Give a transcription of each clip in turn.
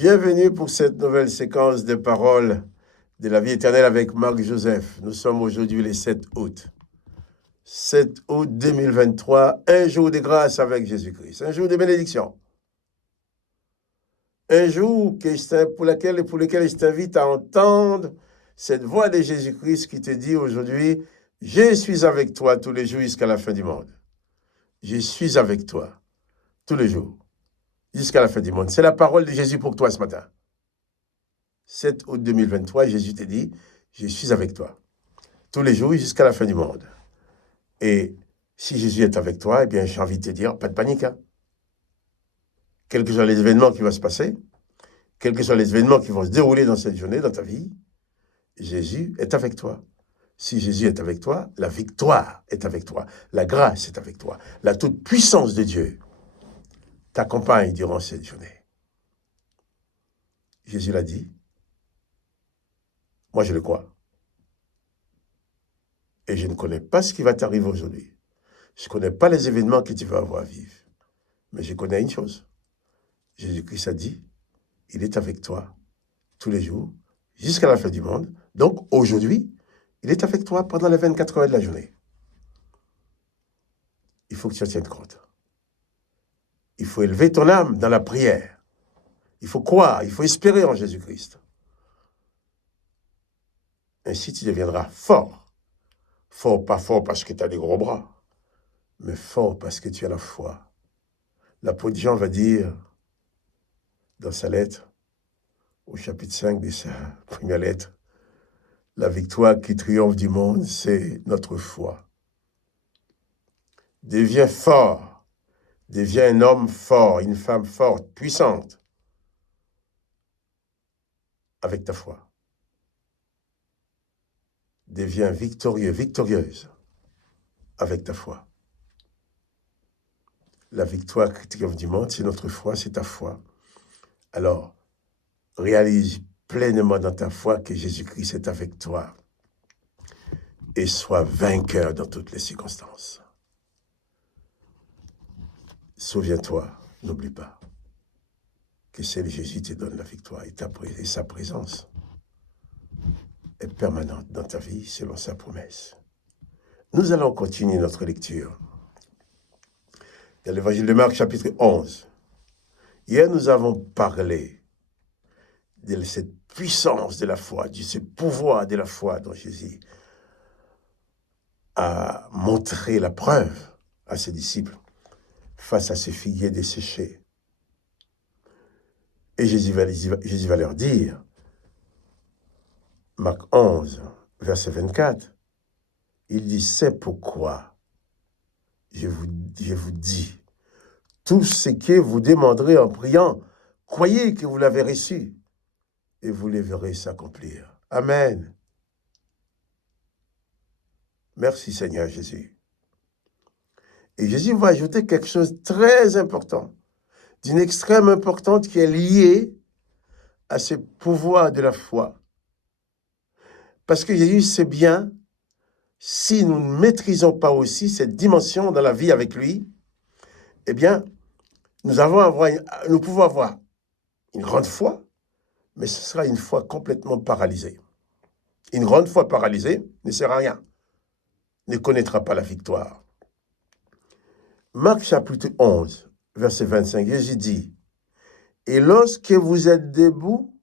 Bienvenue pour cette nouvelle séquence de paroles de la vie éternelle avec Marc Joseph. Nous sommes aujourd'hui le 7 août. 7 août 2023, un jour de grâce avec Jésus-Christ, un jour de bénédiction. Un jour pour lequel je t'invite à entendre cette voix de Jésus-Christ qui te dit aujourd'hui, je suis avec toi tous les jours jusqu'à la fin du monde. Je suis avec toi tous les jours jusqu'à la fin du monde. C'est la parole de Jésus pour toi ce matin. 7 août 2023, Jésus te dit, je suis avec toi tous les jours jusqu'à la fin du monde. Et si Jésus est avec toi, eh bien, j'ai envie de te dire, pas de panique. Hein? Quels que soient les événements qui vont se passer, quels que soient les événements qui vont se dérouler dans cette journée, dans ta vie, Jésus est avec toi. Si Jésus est avec toi, la victoire est avec toi. La grâce est avec toi. La toute-puissance de Dieu t'accompagne durant cette journée. Jésus l'a dit. Moi, je le crois. Et je ne connais pas ce qui va t'arriver aujourd'hui. Je ne connais pas les événements que tu vas avoir à vivre. Mais je connais une chose. Jésus-Christ a dit, il est avec toi tous les jours, jusqu'à la fin du monde. Donc, aujourd'hui, il est avec toi pendant les 24 heures de la journée. Il faut que tu en tiennes compte. Il faut élever ton âme dans la prière. Il faut croire, il faut espérer en Jésus-Christ. Ainsi, tu deviendras fort. Fort, pas fort parce que tu as des gros bras, mais fort parce que tu as la foi. L'apôtre Jean va dire, dans sa lettre, au chapitre 5 de sa première lettre, la victoire qui triomphe du monde, c'est notre foi. Deviens fort, deviens un homme fort, une femme forte, puissante, avec ta foi. Deviens victorieux, victorieuse, avec ta foi. La victoire qui triomphe du monde, c'est notre foi, c'est ta foi. Alors, réalise pleinement dans ta foi que Jésus-Christ est avec toi et sois vainqueur dans toutes les circonstances. Souviens-toi, n'oublie pas que seul Jésus te donne la victoire et sa présence est permanente dans ta vie selon sa promesse. Nous allons continuer notre lecture dans l'évangile de Marc, chapitre 11. Hier, nous avons parlé de cette puissance de la foi, de ce pouvoir de la foi dont Jésus a montré la preuve à ses disciples face à ces figuiers desséchés. Et Jésus va leur dire, Marc 11, verset 24, il dit, c'est pourquoi je vous dis, tout ce que vous demanderez en priant, croyez que vous l'avez reçu et vous le verrez s'accomplir. Amen. Merci Seigneur Jésus. Et Jésus va ajouter quelque chose de très important, d'une extrême importance qui est liée à ce pouvoir de la foi. Parce que Jésus sait bien, si nous ne maîtrisons pas aussi cette dimension dans la vie avec lui, eh bien, nous pouvons avoir une grande foi, mais ce sera une foi complètement paralysée. Une grande foi paralysée ne sert à rien, ne connaîtra pas la victoire. Marc chapitre 11, verset 25, Jésus dit, « Et lorsque vous êtes debout,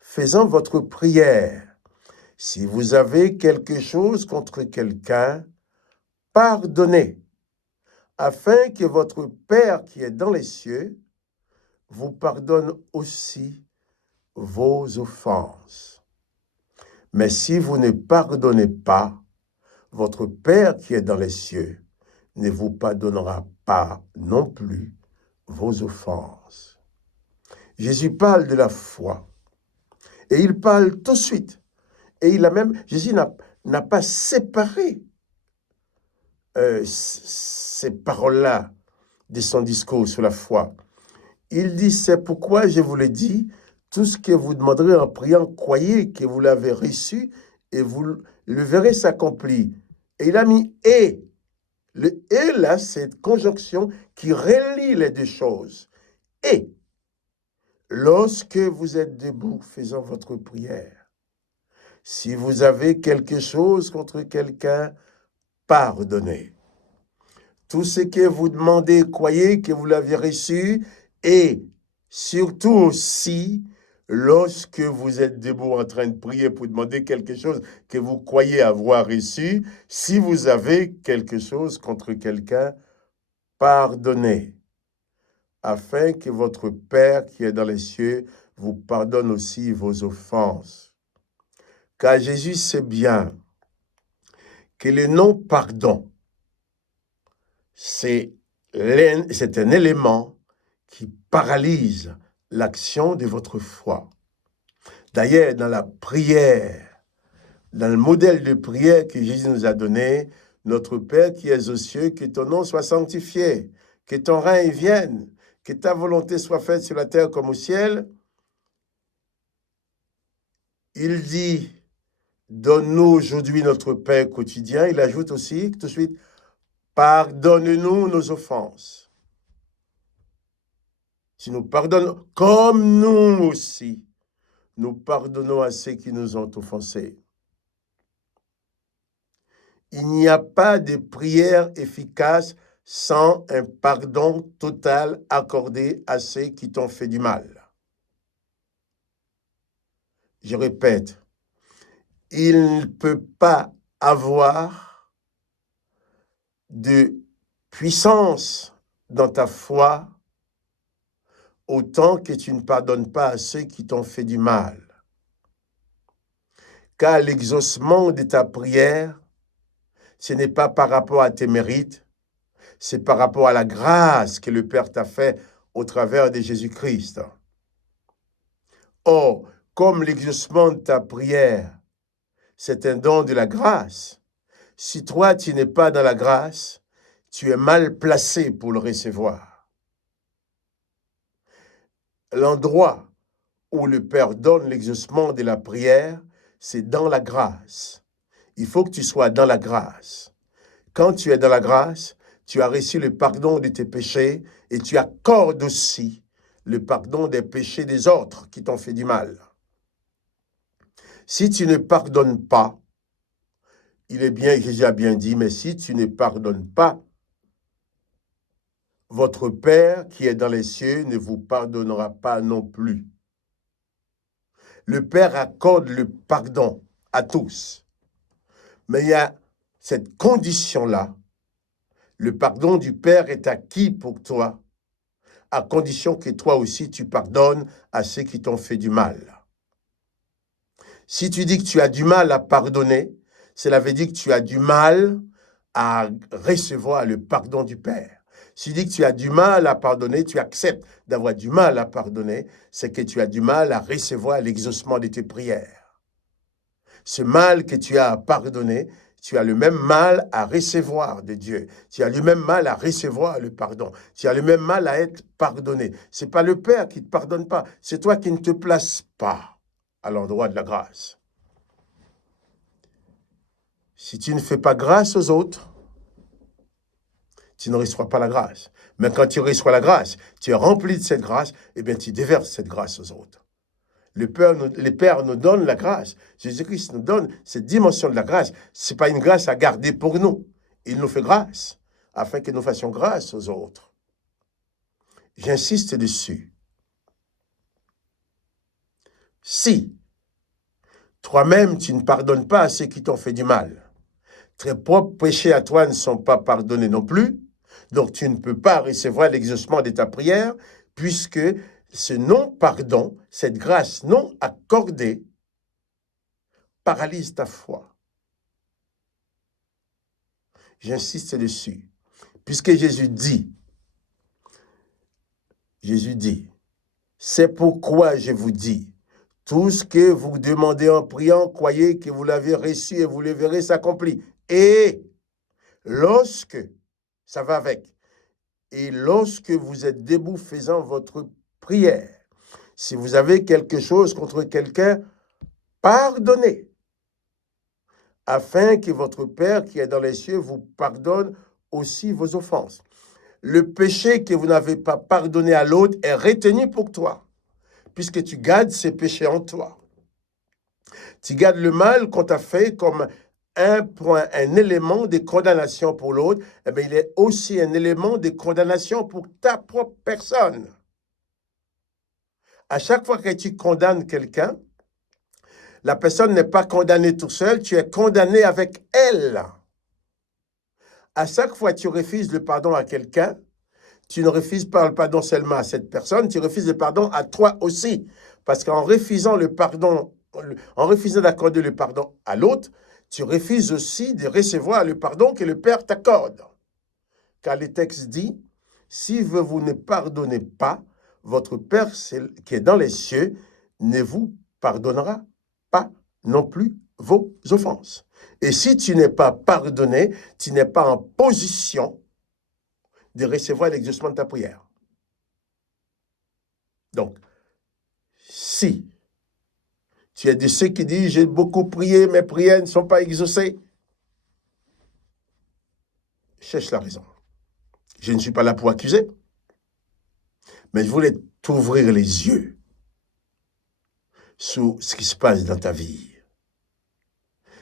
faisant votre prière, si vous avez quelque chose contre quelqu'un, pardonnez, afin que votre Père qui est dans les cieux vous pardonne aussi vos offenses. Mais si vous ne pardonnez pas, votre Père qui est dans les cieux ne vous pardonnera pas non plus vos offenses. » Jésus parle de la foi. Et il parle tout de suite. Et Jésus n'a pas séparé ces paroles-là de son discours sur la foi. Il dit, c'est pourquoi je vous le dis, tout ce que vous demanderez en priant, croyez que vous l'avez reçu et vous le verrez s'accomplir. Et il a mis « et ». Le « et » là, c'est une conjonction qui relie les deux choses. Et lorsque vous êtes debout faisant votre prière, si vous avez quelque chose contre quelqu'un, pardonnez. Tout ce que vous demandez, croyez que vous l'avez reçu, et surtout aussi, lorsque vous êtes debout en train de prier pour demander quelque chose que vous croyez avoir reçu, si vous avez quelque chose contre quelqu'un, pardonnez, afin que votre Père qui est dans les cieux vous pardonne aussi vos offenses. Car Jésus sait bien que le non-pardon, c'est un élément qui paralyse l'action de votre foi. D'ailleurs, dans la prière, dans le modèle de prière que Jésus nous a donné, notre Père qui es aux cieux, que ton nom soit sanctifié, que ton règne vienne, que ta volonté soit faite sur la terre comme au ciel. Il dit, donne-nous aujourd'hui notre pain quotidien. Il ajoute aussi tout de suite, pardonne-nous nos offenses. Si nous pardonnons, comme nous aussi, nous pardonnons à ceux qui nous ont offensés. Il n'y a pas de prière efficace sans un pardon total accordé à ceux qui t'ont fait du mal. Je répète, il ne peut pas avoir de puissance dans ta foi autant que tu ne pardonnes pas à ceux qui t'ont fait du mal. Car l'exaucement de ta prière, ce n'est pas par rapport à tes mérites, c'est par rapport à la grâce que le Père t'a fait au travers de Jésus-Christ. Or, comme l'exaucement de ta prière, c'est un don de la grâce, si toi, tu n'es pas dans la grâce, tu es mal placé pour le recevoir. L'endroit où le Père donne l'exaucement de la prière, c'est dans la grâce. Il faut que tu sois dans la grâce. Quand tu es dans la grâce, tu as reçu le pardon de tes péchés et tu accordes aussi le pardon des péchés des autres qui t'ont fait du mal. Si tu ne pardonnes pas, il est bien, Jésus a bien dit, mais si tu ne pardonnes pas, votre Père qui est dans les cieux ne vous pardonnera pas non plus. Le Père accorde le pardon à tous. Mais il y a cette condition-là. Le pardon du Père est acquis pour toi, à condition que toi aussi tu pardonnes à ceux qui t'ont fait du mal. Si tu dis que tu as du mal à pardonner, cela veut dire que tu as du mal à recevoir le pardon du Père. Si tu dis que tu as du mal à pardonner, tu acceptes d'avoir du mal à pardonner, c'est que tu as du mal à recevoir l'exaucement de tes prières. Ce mal que tu as à pardonner, tu as le même mal à recevoir de Dieu. Tu as le même mal à recevoir le pardon. Tu as le même mal à être pardonné. Ce n'est pas le Père qui ne te pardonne pas, c'est toi qui ne te places pas à l'endroit de la grâce. Si tu ne fais pas grâce aux autres, tu ne reçois pas la grâce. Mais quand tu reçois la grâce, tu es rempli de cette grâce, et bien tu déverses cette grâce aux autres. Le Père nous donne la grâce. Jésus-Christ nous donne cette dimension de la grâce. Ce n'est pas une grâce à garder pour nous. Il nous fait grâce, afin que nous fassions grâce aux autres. J'insiste dessus. Si toi-même, tu ne pardonnes pas à ceux qui t'ont fait du mal, tes propres péchés à toi ne sont pas pardonnés non plus, donc tu ne peux pas recevoir l'exaucement de ta prière, puisque ce non-pardon, cette grâce non accordée, paralyse ta foi. J'insiste dessus. Puisque Jésus dit, c'est pourquoi je vous dis, tout ce que vous demandez en priant, croyez que vous l'avez reçu et vous le verrez s'accomplir. Et lorsque, ça va avec, et lorsque vous êtes debout faisant votre prière, si vous avez quelque chose contre quelqu'un, pardonnez, afin que votre Père qui est dans les cieux vous pardonne aussi vos offenses. Le péché que vous n'avez pas pardonné à l'autre est retenu pour toi, puisque tu gardes ces péchés en toi. Tu gardes le mal qu'on t'a fait comme un point, un élément de condamnation pour l'autre, eh bien, il est aussi un élément de condamnation pour ta propre personne. À chaque fois que tu condamnes quelqu'un, la personne n'est pas condamnée tout seul, tu es condamné avec elle. À chaque fois que tu refuses le pardon à quelqu'un, tu ne refuses pas le pardon seulement à cette personne, tu refuses le pardon à toi aussi. Parce qu'en refusant le pardon, en refusant d'accorder le pardon à l'autre, tu refuses aussi de recevoir le pardon que le Père t'accorde. Car le texte dit, si vous ne pardonnez pas, votre Père qui est dans les cieux ne vous pardonnera pas non plus vos offenses. Et si tu n'es pas pardonné, tu n'es pas en position de recevoir l'exaucement de ta prière. Donc, si tu es de ceux qui disent, j'ai beaucoup prié, mes prières ne sont pas exaucées, cherche la raison. Je ne suis pas là pour accuser, mais je voulais t'ouvrir les yeux sur ce qui se passe dans ta vie.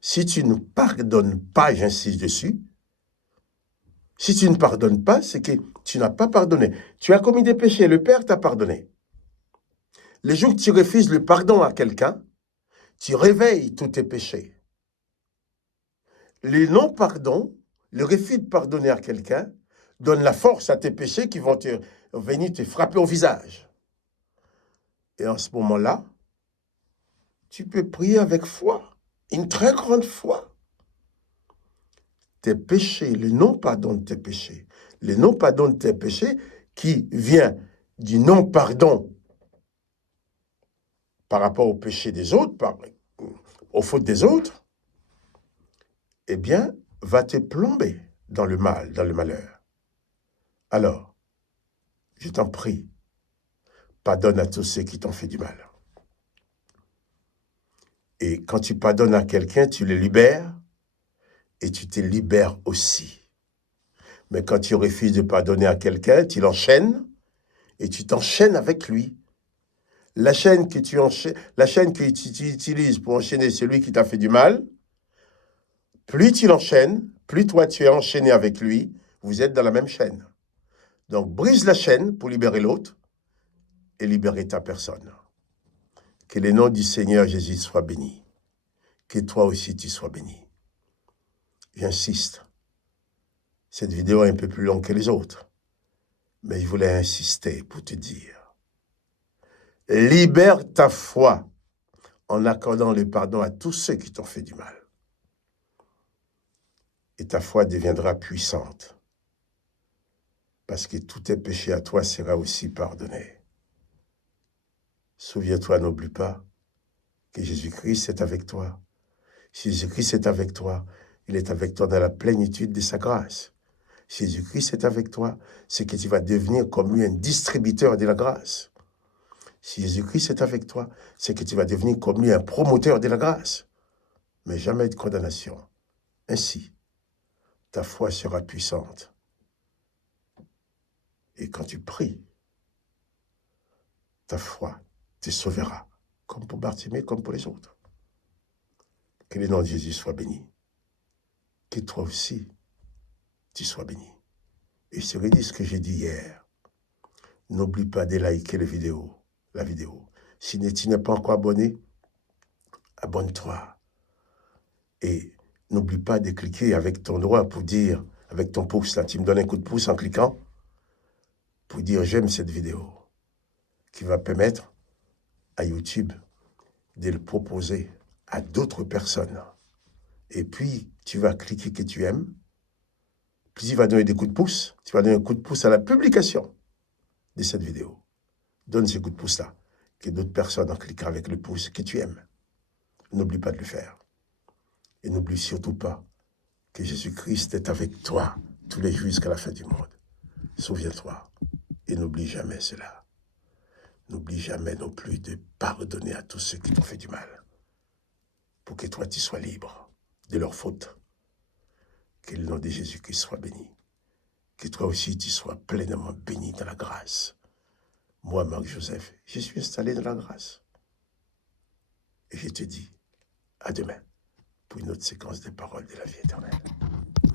Si tu ne pardonnes pas, j'insiste dessus, si tu ne pardonnes pas, c'est que tu n'as pas pardonné. Tu as commis des péchés, le Père t'a pardonné. Les jours que tu refuses le pardon à quelqu'un, tu réveilles tous tes péchés. Les non-pardons, le refus de pardonner à quelqu'un, donne la force à tes péchés qui vont venir te frapper au visage. Et en ce moment-là, tu peux prier avec foi, une très grande foi. Tes péchés, le non-pardon de tes péchés, le non-pardon de tes péchés qui vient du non-pardon par rapport au péché des autres, aux fautes des autres, eh bien, va te plomber dans le mal, dans le malheur. Alors, je t'en prie, pardonne à tous ceux qui t'ont fait du mal. Et quand tu pardonnes à quelqu'un, tu le libères et tu te libères aussi. Mais quand tu refuses de pardonner à quelqu'un, tu l'enchaînes et tu t'enchaînes avec lui. La chaîne que tu utilises pour enchaîner celui qui t'a fait du mal, plus tu l'enchaînes, plus toi tu es enchaîné avec lui, vous êtes dans la même chaîne. Donc brise la chaîne pour libérer l'autre et libérer ta personne. Que le nom du Seigneur Jésus soit béni. Que toi aussi tu sois béni. J'insiste. Cette vidéo est un peu plus longue que les autres. Mais je voulais insister pour te dire. Libère ta foi en accordant le pardon à tous ceux qui t'ont fait du mal. Et ta foi deviendra puissante. Parce que tous tes péchés à toi sera aussi pardonné. Souviens-toi, n'oublie pas que Jésus-Christ est avec toi. Si Jésus-Christ est avec toi, il est avec toi dans la plénitude de sa grâce. Si Jésus-Christ est avec toi, c'est que tu vas devenir comme lui un distributeur de la grâce. Si Jésus-Christ est avec toi, c'est que tu vas devenir comme lui un promoteur de la grâce. Mais jamais de condamnation. Ainsi, ta foi sera puissante. Et quand tu pries, ta foi te sauvera, comme pour Bartimée, comme pour les autres. Que le nom de Jésus soit béni. Que toi aussi, tu sois béni. Et je te redis ce que j'ai dit hier. N'oublie pas de liker la vidéo. Si tu n'es pas encore abonné, abonne-toi. Et n'oublie pas de cliquer avec ton doigt pour dire, avec ton pouce, là, tu me donnes un coup de pouce en cliquant, pour dire j'aime cette vidéo, qui va permettre à YouTube de le proposer à d'autres personnes. Et puis, tu vas cliquer que tu aimes, puis tu vas donner des coups de pouce, tu vas donner un coup de pouce à la publication de cette vidéo. Donne ce coup de pouce-là, que d'autres personnes en cliquant avec le pouce que tu aimes. N'oublie pas de le faire. Et n'oublie surtout pas que Jésus-Christ est avec toi tous les jours jusqu'à la fin du monde. Souviens-toi et n'oublie jamais cela. N'oublie jamais non plus de pardonner à tous ceux qui t'ont fait du mal pour que toi tu sois libre de leurs fautes. Que le nom de Jésus-Christ soit béni. Que toi aussi, tu sois pleinement béni dans la grâce. Moi, Marc-Joseph, je suis installé dans la grâce. Et je te dis, à demain, pour une autre séquence des paroles de la vie éternelle.